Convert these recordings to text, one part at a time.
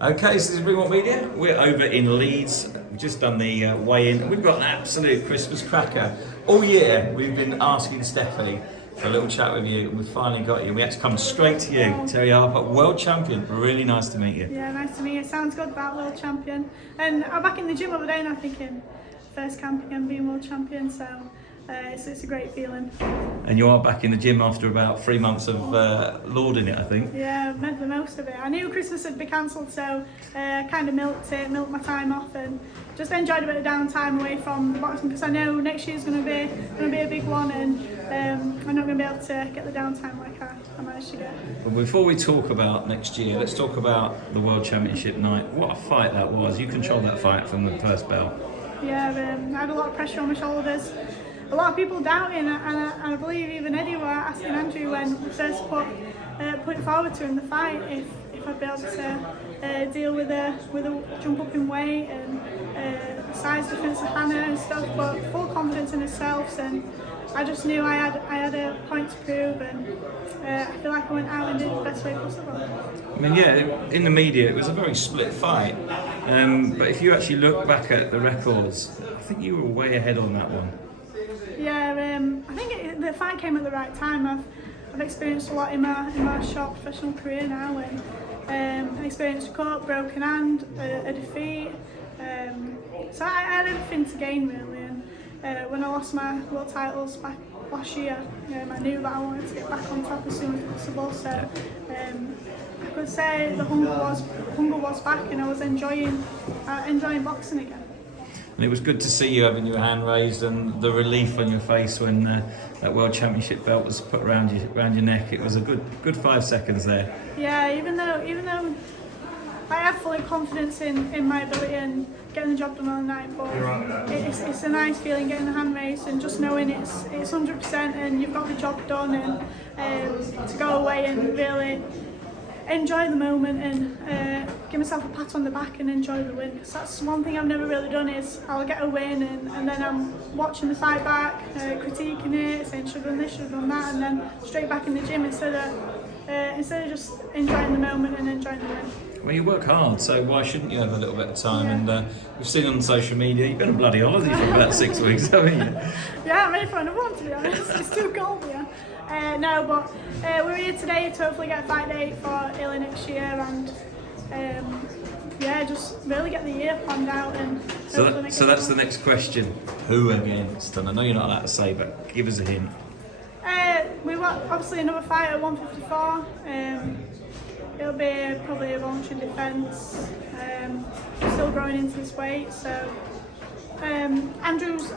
Okay, so this is Remote Media. We're over in Leeds. We've just done the weigh-in. We've got an absolute Christmas cracker. All year we've been asking Steffi for a little chat with you, and we've finally got you. We had to come straight to you, Terri Harper, World Champion. Really nice to meet you. Yeah, nice to meet you. Sounds good about World Champion. And I'm back in the gym the other day and I'm thinking, first camp again being World Champion, so it's a great feeling. And you are back in the gym after about 3 months of lauding it, I think. Yeah, I've made the most of it. I knew Christmas had been cancelled, so kind of milked my time off and just enjoyed a bit of downtime away from the boxing, because I know next year's going to be a big one, and I'm not going to be able to get the downtime like I managed to get. But before we talk about next year, let's talk about the World Championship night. What a fight that was. You controlled that fight from the first bell. Yeah, I had a lot of pressure on my shoulders. A lot of people doubting, and I believe even Eddie were asking Andrew when we first put it forward to him the fight if I'd be able to deal with a jump up in weight and size difference of Hannah and stuff, but full confidence in ourselves, and I just knew I had a point to prove, and I feel like I went out and did it the best way possible. I mean, yeah, in the media it was a very split fight, but if you actually look back at the records, I think you were way ahead on that one. Yeah, I think the fight came at the right time. I've experienced a lot in my short professional career now, and I experienced a cut, broken hand, a defeat. So I had everything to gain really. And when I lost my world titles back last year, I knew that I wanted to get back on top as soon as possible. So I could say the hunger was back, and I was enjoying boxing again. And it was good to see you having your hand raised and the relief on your face when that World Championship belt was put around your neck. It was a good 5 seconds there. Yeah, even though I have full confidence in my ability and getting the job done on the night, but it's a nice feeling getting the hand raised and just knowing it's 100% and you've got the job done, and to go away and really enjoy the moment and give myself a pat on the back and enjoy the win. Because that's one thing I've never really done, is I'll get a win and then I'm watching the fight back, critiquing it, saying should have done this, should have done that, and then straight back in the gym instead of just enjoying the moment and enjoying the win. Well, you work hard, so why shouldn't you have a little bit of time? Yeah. And we've seen on social media, you've been on bloody holiday for about 6 weeks, haven't you? Yeah, I'm ready for another one, to be honest. It's too cold here. No, but we're here today to hopefully get a fight date for early next year, and just really get the year planned out. And so that's the next question. Who against? And I know you're not allowed to say, but give us a hint. We want obviously another fight at 154. It'll be probably a voluntary defence. Still growing into this weight, so Andrew's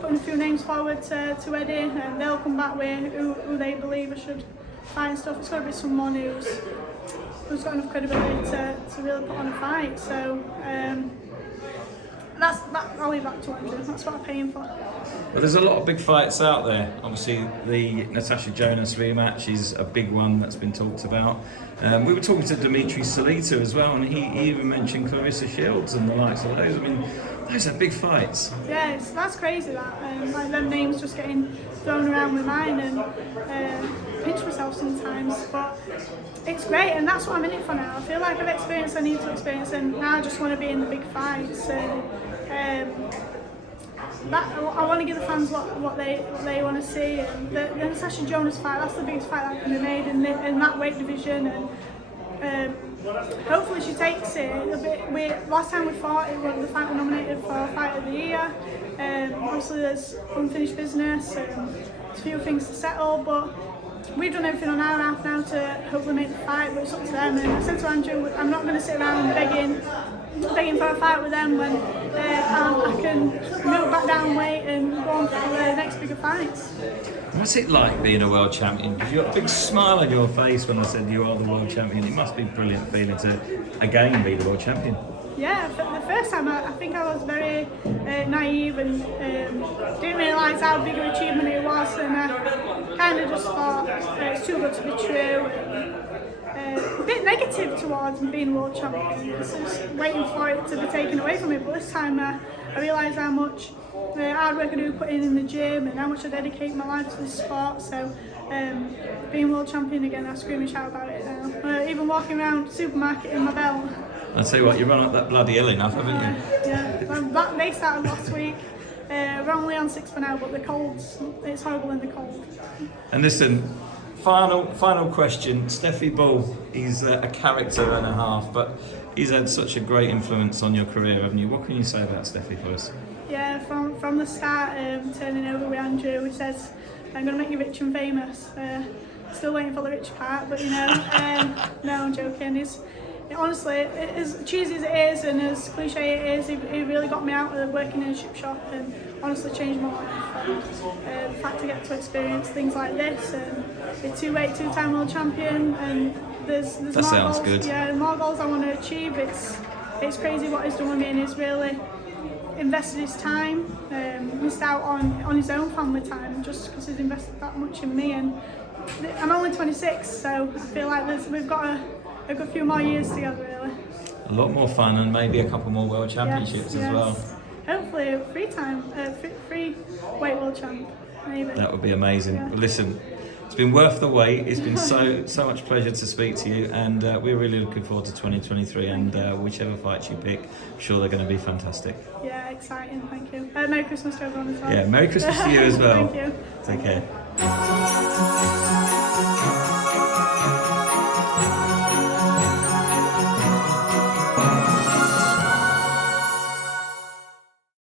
putting a few names forward to Eddie, and they'll come back with who they believe I should fight and stuff. It's got to be someone who's got enough credibility to really put on a fight. So I'll leave that to Andrew. That's what I'm paying for. Well, there's a lot of big fights out there. Obviously, the Natasha Jonas rematch is a big one that's been talked about. We were talking to Dimitri Salita as well, and he even mentioned Clarissa Shields and the likes of those. I mean, those are big fights. Yeah, that's crazy that. Like them names just getting thrown around my mind, and pinch myself sometimes. But it's great, and that's what I'm in it for now. I feel like I've experienced, I need to experience, and now I just want to be in the big fights. And I want to give the fans what they want to see. And the Natasha Jonas fight, that's the biggest fight that can be made in that weight division, and hopefully she takes it. Last time we fought, the fight was nominated for Fight of the Year. Obviously there's unfinished business and there's a few things to settle, but we've done everything on our half now to hopefully make the fight, but it's up to them. And I said to Andrew, I'm not going to sit around begging for a fight with them when I can move back down weight and go on for the next bigger fights. What's it like being a world champion? Because you've got a big smile on your face when I said you are the world champion. It must be a brilliant feeling to again be the world champion. Yeah, the first time I think I was very naive and didn't realise how big an achievement it was, and I kind of just thought it's too good to be true. A bit negative towards being world champion, because I was waiting for it to be taken away from me, but this time I realised how much hard work I do put in the gym and how much I dedicate my life to this sport. So being world champion again, I scream and shout about it now. Even walking around the supermarket in my belt. I'll tell you what, you run up that bloody hill enough, haven't you? Yeah, they started last week. We're only on 6 for now, but it's horrible in the cold. And listen, final question. Steffi Bull, he's a character and a half, but he's had such a great influence on your career, haven't you? What can you say about Steffi for us? Yeah, from the start, turning over with Andrew, he says, I'm going to make you rich and famous. Still waiting for the rich part, but no, I'm joking. Honestly, as cheesy as it is and as cliche it is, he really got me out of working in a chip shop and honestly changed my life. And the fact to get to experience things like this and be two-time world champion, and there's that more sounds goals. good. Yeah, more goals I want to achieve. It's crazy what he's done with me, and he's really invested his time, missed out on his own family time just because he's invested that much in me. And I'm only 26, so I feel like we've got a good few more years together, really. A lot more fun and maybe a couple more world championships as well. Hopefully, free weight world champ, maybe. That would be amazing. Yeah. Well, listen, it's been worth the wait. It's been so much pleasure to speak to you, and we're really looking forward to 2023. And whichever fights you pick, I'm sure they're going to be fantastic. Yeah, exciting. Thank you. Merry Christmas to everyone as well. Yeah, Merry Christmas to you as well. Thank you. Take care.